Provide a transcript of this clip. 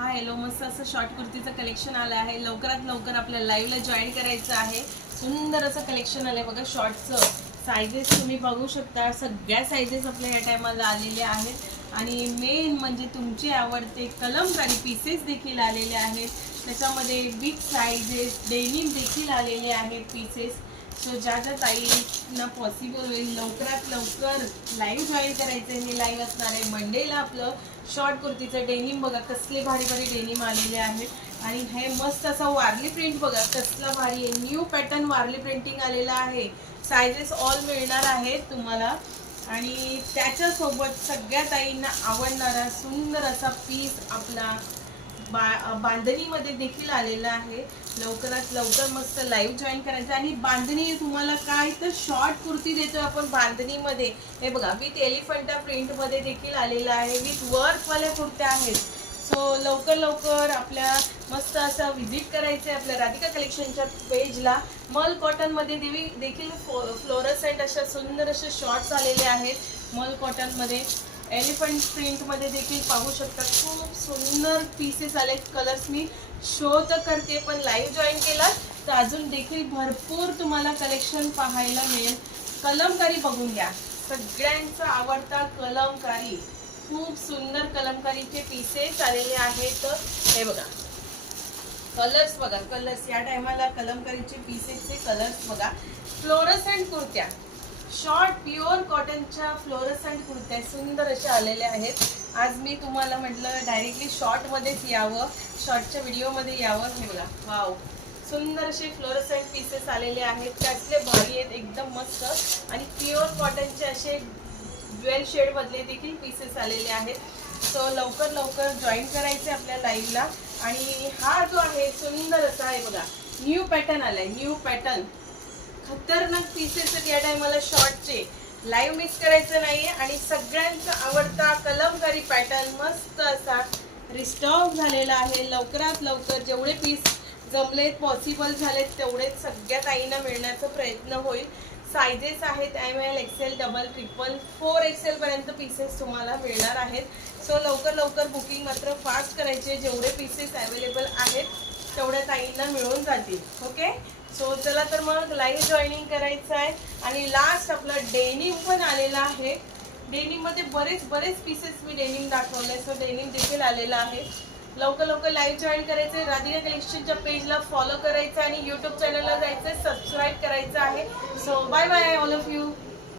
हा हॅलो, मस्त असं शॉर्ट कुर्तीचं कलेक्शन आलं आहे. लवकरात लवकर आपल्या लाईव्हला जॉईन करायचं आहे. सुंदर असं कलेक्शन आलंय बघा शॉर्टचं. सायझेस तुम्ही बघू शकता, सगळ्या सायझेस आपल्या या टायमाला आलेल्या आहेत आणि मेन म्हणजे तुमचे आवडते कलमकारी पीसेस देखील आलेले आहेत. त्याच्यामध्ये बिग सायझेस डेनिम देखील आलेले आहेत पीसेस. सो ज्या ज्या ताईंना पॉसिबल होईल लवकरात लवकर लाईव्ह जॉईन करायचं. हे लाईव्ह असणार आहे मंडेला. आपलं शॉर्ट कुर्तीचं डेनिम बघा, कसले भारी भारी डेनिम आलेले आहेत आणि हे मस्त असा वारली प्रिंट बघा, कसला भारी आहे. न्यू पॅटर्न वारली प्रिंटिंग आलेला आहे. सायझेस ऑल मिळणार आहेत तुम्हाला आणि त्याच्यासोबत सगळ्या ताईंना आवडणारा सुंदर असा पीस आपला बांधणीमध्ये देखील आलेला आहे. लवकरात लवकर मस्त लाईव्ह जॉईन करायचं. आणि बांधणी तुम्हाला काय तर शॉर्ट कुर्ती देतो आपण बांधणीमध्ये. हे बघा, विथ एलिफंटा प्रिंटमध्ये देखील आलेला आहे. विथ वर्कवाल्या कुर्त्या आहेत. सो लवकर लवकर आपल्या मस्त असं व्हिजिट करायचं आहे आपल्या राधिका कलेक्शनच्या पेजला. मल कॉटनमध्ये देखील फ्लोरसेंट अशा सुंदर असे शॉर्ट्स आलेले आहेत. मल कॉटनमध्ये एलिफंट प्रिंटमध्ये देखील पाहू शकता. खूप सुंदर पीसेस आलेत. कलर्स मी शो तर करते, पण लाईव्ह जॉईन केला तर अजून देखील भरपूर तुम्हाला कलेक्शन पाहायला मिळेल. कलमकारी बघून घ्या, सगळ्यांचा आवडता कलमकारी. खूप सुंदर कलमकारीचे पीसेस आलेले आहेत. हे बघा कलर्स बघा, कलर्स या टायमाला कलमकारीचे पीसेसचे कलर्स बघा. फ्लोरसेंट कुर्त्या, शॉर्ट प्युअर कॉटनच्या फ्लोरसेंट कुर्त्या सुंदर अशा आलेल्या आहेत. आज मी तुम्हाला म्हटलं डायरेक्टली शॉर्टमध्येच यावं, शॉर्टच्या व्हिडिओमध्ये यावं. हे बघा, वाव, सुंदर असे फ्लोरसेंट पीसेस आलेले आहेत. त्यातले भारी आहेत, एकदम मस्त. आणि प्युअर कॉटनचे असे ज्वेल शेडमधले देखील पीसेस आलेले आहेत. सो लवकर लवकर जॉईन करायचे आपल्या लाईव्हला. आणि हा जो आहे सुंदर असा आहे बघा, न्यू पॅटर्न आलाय. न्यू पॅटर्न खतरनाक पीसेस या टायमाला शॉर्टचे. लाईव्ह मिस करायचं नाहीये. आणि सगळ्यांचा आवडता कलमकारी पॅटर्न मस्त असा रिस्टॉक झालेला आहे. लवकरात लवकर जेवढे पीस जमलेत, पॉसिबल झालेत, तेवढेच सगळ्या ताईंना मिळण्याचा प्रयत्न होईल. सायझेस आहेत ML, XL, double, triple, 4XL पर्यंत पीसेस तुम्हाला मिळणार आहेत. सो लवकर लवकर बुकिंग मात्र फास्ट करायचे. जेवढे पीसेस अवेलेबल आहेत तेवढ्या ताईंना मिळून जातील. ओके, सो चला तर मग लाईव्ह जॉईनिंग करायचं आहे. आणि लास्ट आपला डेनिम पण आलेला आहे. डेनिममध्ये बरेच पीसेस मी डेनिम दाखवले. सो डेनिम देखील आलेला आहे. लवकर लवकर लाईव्ह जॉईन करायचं. राधिका कलेक्शनच्या पेजला फॉलो करायचं आणि यूट्यूब चॅनलला जायचं, सबस्क्राईब करायचं आहे. So bye bye all of you.